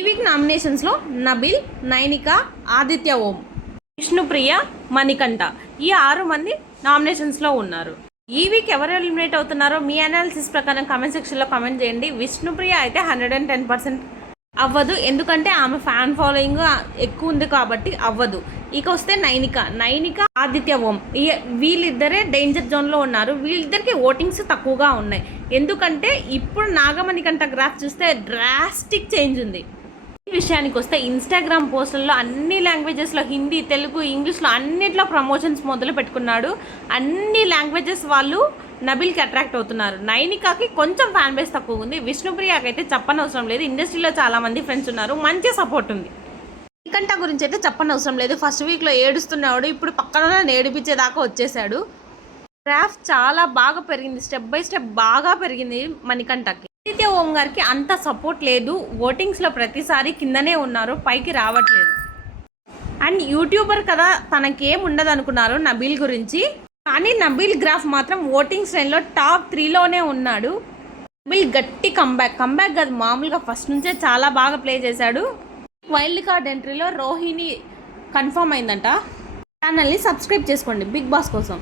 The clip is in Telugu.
ఈ వీక్ నామినేషన్స్లో నబిల్, నైనిక, ఆదిత్య ఓం, విష్ణుప్రియ, మణికంఠ ఈ 6 మంది నామినేషన్స్లో ఉన్నారు. ఈ వీక్ ఎవరు ఎలిమినేట్ అవుతున్నారో మీ అనాలిసిస్ ప్రకారం కామెంట్ సెక్షన్లో కామెంట్ చేయండి. విష్ణుప్రియ అయితే 110% అవ్వదు, ఎందుకంటే ఆమె ఫ్యాన్ ఫాలోయింగ్ ఎక్కువ ఉంది కాబట్టి అవ్వదు. ఇక వస్తే నైనిక, ఆదిత్య ఓం వీళ్ళిద్దరే డేంజర్ జోన్లో ఉన్నారు. వీళ్ళిద్దరికి ఓటింగ్స్ తక్కువగా ఉన్నాయి, ఎందుకంటే ఇప్పుడు నాగమణికంఠ గ్రాఫ్ చూస్తే డ్రాస్టిక్ చేంజ్ ఉంది. ఈ విషయానికి వస్తే ఇన్స్టాగ్రామ్ పోస్టుల్లో అన్ని లాంగ్వేజెస్లో హిందీ, తెలుగు, ఇంగ్లీష్లో అన్నిట్లో ప్రమోషన్స్ మొదలు పెట్టుకున్నాడు. అన్ని లాంగ్వేజెస్ వాళ్ళు నబిల్కి అట్రాక్ట్ అవుతున్నారు. నైనికాకి కొంచెం ఫ్యాన్ బేస్ తక్కువ ఉంది. విష్ణుప్రియకి అయితే చెప్పనవసరం లేదు, ఇండస్ట్రీలో చాలామంది ఫ్రెండ్స్ ఉన్నారు, మంచి సపోర్ట్ ఉంది. మణికంఠ గురించి అయితే చెప్పనవసరం లేదు, ఫస్ట్ వీక్లో ఏడుస్తున్నాడు, ఇప్పుడు పక్కన ఏడిపించేదాకా వచ్చేసాడు. గ్రాఫ్ చాలా బాగా పెరిగింది, స్టెప్ బై స్టెప్ బాగా పెరిగింది మణికంఠకి. ఆదిత్య ఓం గారికి అంత సపోర్ట్ లేదు, ఓటింగ్స్లో ప్రతిసారి కిందనే ఉన్నారు, పైకి రావట్లేదు. అండ్ యూట్యూబర్ కదా తనకేం ఉండదు అనుకున్నారు నబీల్ గురించి, కానీ నబీల్ గ్రాఫ్ మాత్రం ఓటింగ్ శ్రేణిలో టాప్ 3లోనే ఉన్నాడు. నబీల్ గట్టి కంబ్యాక్ కాదు, మామూలుగా ఫస్ట్ నుంచే చాలా బాగా ప్లే చేశాడు. వైల్డ్ కార్డ్ ఎంట్రీలో రోహిణి కన్ఫర్మ్ అయిందంట. ఛానల్ని సబ్స్క్రైబ్ చేసుకోండి బిగ్ బాస్ కోసం.